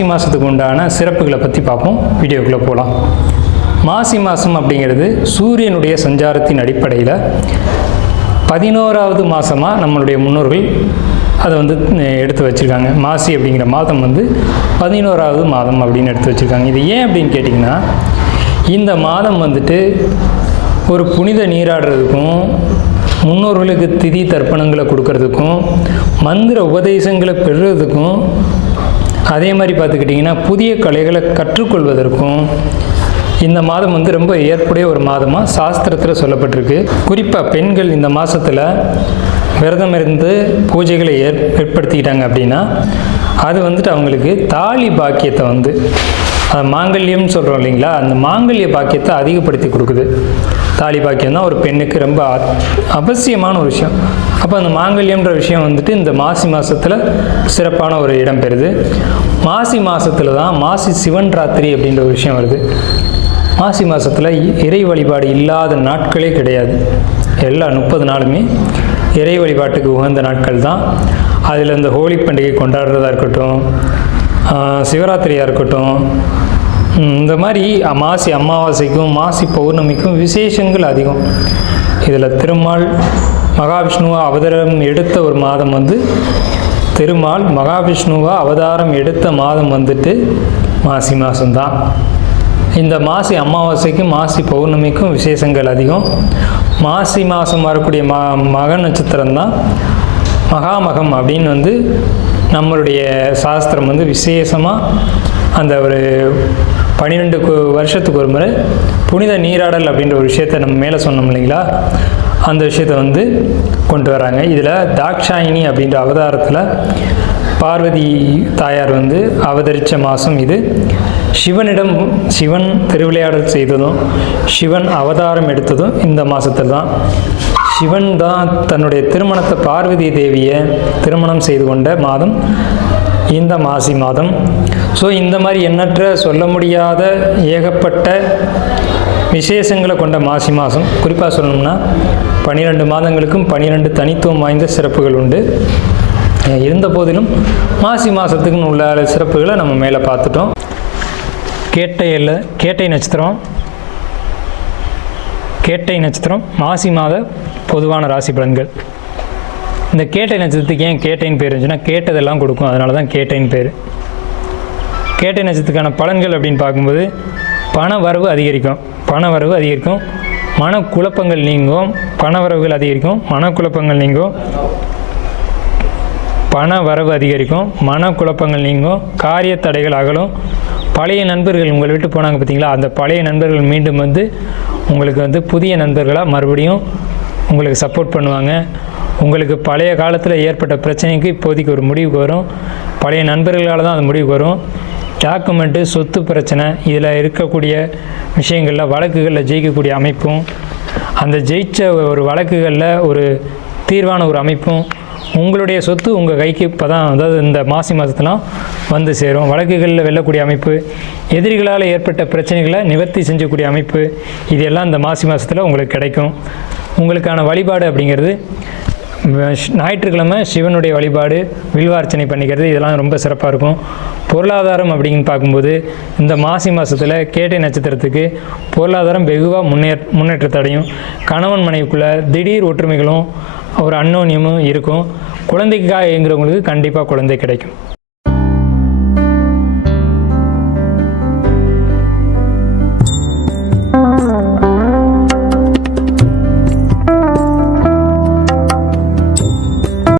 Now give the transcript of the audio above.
மாசி மாதத்துக்கு உண்டான சிறப்புகளை பற்றி பார்ப்போம். வீடியோக்குள்ளே போகலாம் மாசி மாதம் அப்படிங்கிறது சூரியனுடைய சஞ்சாரத்தின் அடிப்படையில் பதினோராவது மாதமாக நம்மளுடைய முன்னோர்கள் அதை வந்து எடுத்து வச்சுருக்காங்க. மாசி அப்படிங்கிற மாதம் வந்து பதினோராவது மாதம் அப்படின்னு எடுத்து வச்சுருக்காங்க. இது ஏன் அப்படின்னு கேட்டிங்கன்னா இந்த மாதம் வந்துட்டு ஒரு புனித நீராடுறதுக்கும் முன்னோர்களுக்கு திதி தர்ப்பணங்களை கொடுக்கறதுக்கும் மந்திர உபதேசங்களை பெறுறதுக்கும் அதே மாதிரி பார்த்துக்கிட்டிங்கன்னா புதிய கலைகளை கற்றுக்கொள்வதற்கும் இந்த மாதம் வந்து ரொம்ப ஏற்புடைய ஒரு மாதமாக சாஸ்திரத்தில் சொல்லப்பட்டிருக்கு. குறிப்பாக பெண்கள் இந்த மாதத்தில் விரதம் இருந்து பூஜைகளை ஏற் ஏற்படுத்திக்கிட்டாங்க அப்படின்னா அது வந்துட்டு அவங்களுக்கு தாலி பாக்கியத்தை வந்து அது மாங்கல்யம்னு சொல்கிறோம் இல்லைங்களா? அந்த மாங்கல்ய பாக்கியத்தை அதிகப்படுத்தி கொடுக்குது. தாலி பாக்கியம் தான் ஒரு பெண்ணுக்கு ரொம்ப அவசியமான ஒரு விஷயம். அப்போ அந்த மாங்கல்யம்ன்ற விஷயம் வந்துட்டு இந்த மாசி மாதத்தில் சிறப்பான ஒரு இடம் பெறுது. மாசி மாதத்தில் தான் மாசி சிவன் ராத்திரி அப்படின்ற ஒரு விஷயம் வருது. மாசி மாதத்தில் இறை வழிபாடு இல்லாத நாட்களே கிடையாது. எல்லா முப்பது நாளுமே இறை வழிபாட்டுக்கு உகந்த நாட்கள் தான். அதில் இந்த ஹோலி பண்டிகை கொண்டாடுறதா இருக்கட்டும் சிவராத்திரியாக இருக்கட்டும் இந்த மாதிரி மாசி அமாவாசைக்கும் மாசி பௌர்ணமிக்கும் விசேஷங்கள் அதிகம். இதில் திருமால் மகாவிஷ்ணுவா அவதாரம் எடுத்த ஒரு மாதம் வந்து திருமால் மகாவிஷ்ணுவா அவதாரம் எடுத்த மாதம் வந்துட்டு மாசி மாதம்தான் இந்த மாசி அமாவாசைக்கும் மாசி பௌர்ணமிக்கும் விசேஷங்கள் அதிகம். மாசி மாதம் வரக்கூடிய ம மக நட்சத்திரம் தான் மகாமகம் அப்படின்னு வந்து நம்மளுடைய சாஸ்திரம் வந்து விசேஷமாக அந்த ஒரு பன்னிரெண்டு வருஷத்துக்கு ஒரு முறை புனித நீராடல் அப்படின்ற ஒரு விஷயத்தை நம்ம மேலே சொன்னோம் இல்லைங்களா? அந்த விஷயத்தை வந்து கொண்டு வராங்க. இதில் தாக்ஷாயினி அப்படின்ற அவதாரத்தில் பார்வதி தாயார் வந்து அவதரித்த மாதம் இது. சிவனிடம் சிவன் திருவிளையாடல் செய்ததும் சிவன் அவதாரம் எடுத்ததும் இந்த மாதத்தில் தான் சிவன் தான் தன்னுடைய திருமணத்தை பார்வதி தேவியை திருமணம் செய்து கொண்ட மாதம் இந்த மாசி மாதம். ஸோ இந்த மாதிரி எண்ணற்ற சொல்ல முடியாத ஏகப்பட்ட விசேஷங்களை கொண்ட மாசி மாதம். குறிப்பாக சொல்லணும்னா பன்னிரெண்டு மாதங்களுக்கும் பன்னிரெண்டு தனித்துவம் வாய்ந்த சிறப்புகள் உண்டு. இருந்த போதிலும் மாசி மாதத்துக்குன்னு உள்ள சிறப்புகளை நம்ம மேலே பார்த்துட்டோம். கேட்டையில் கேட்டை நட்சத்திரம் கேட்டை நட்சத்திரம் மாசி மாத பொதுவான ராசி பலன்கள். இந்த கேட்டை நட்சத்திரத்துக்கு ஏன் கேட்டைன்னு பேர் இருந்துச்சுன்னா கேட்டதெல்லாம் கொடுக்கும். அதனால தான் கேட்டைன்னு பேர். கேட்டை நட்சத்திரத்துக்கான பலன்கள் அப்படின்னு பார்க்கும்போது பண வரவு அதிகரிக்கும். பண வரவு அதிகரிக்கும். மனக்குழப்பங்கள் நீங்கும். பண வரவுகள் அதிகரிக்கும். மனக்குழப்பங்கள் நீங்கும். பண வரவு அதிகரிக்கும். மனக்குழப்பங்கள் நீங்கும். காரிய தடைகள் அகலும். பழைய நண்பர்கள் உங்களை விட்டு போனாங்க பார்த்தீங்களா? அந்த பழைய நண்பர்கள் மீண்டும் வந்து உங்களுக்கு வந்து புதிய நண்பர்களாக மறுபடியும் உங்களுக்கு சப்போர்ட் பண்ணுவாங்க. உங்களுக்கு பழைய காலத்தில் ஏற்பட்ட பிரச்சனைக்கு இப்போதைக்கு ஒரு முடிவுக்கு வரும். பழைய நண்பர்களால் தான் அது முடிவுக்கு வரும். டாக்குமெண்ட்டு சொத்து பிரச்சனை இதில் இருக்கக்கூடிய விஷயங்களில் வழக்குகளில் ஜெயிக்கக்கூடிய அமைப்பும் அந்த ஜெயித்த ஒரு வழக்குகளில் ஒரு தீர்வான ஒரு அமைப்பும் உங்களுடைய சொத்து உங்கள் கைக்கு இப்போ தான் அதாவது இந்த மாசி மாதத்துலாம் வந்து சேரும். வழக்குகளில் வெல்லக்கூடிய அமைப்பு எதிரிகளால் ஏற்பட்ட பிரச்சனைகளை நிவர்த்தி செஞ்சக்கூடிய அமைப்பு இது எல்லாம் இந்த மாசி மாதத்தில் உங்களுக்கு கிடைக்கும். உங்களுக்கான வழிபாடு அப்படிங்கிறது ஞாயிற்றுக்கிழமை சிவனுடைய வழிபாடு வில்வார்ச்சனை பண்ணிக்கிறது இதெல்லாம் ரொம்ப சிறப்பாக இருக்கும். பொருளாதாரம் அப்படின்னு பார்க்கும்போது இந்த மாசி மாதத்தில் கேட்டை நட்சத்திரத்துக்கு பொருளாதாரம் வெகுவாக முன்னேற் முன்னேற்றத்தடையும் கணவன் மனைவிக்குள்ளே திடீர் ஒற்றுமைகளும் ஒரு அன்னோன்யமும் இருக்கும். குழந்தைக்காக இயங்குறவங்களுக்கு கண்டிப்பாக குழந்தை கிடைக்கும்.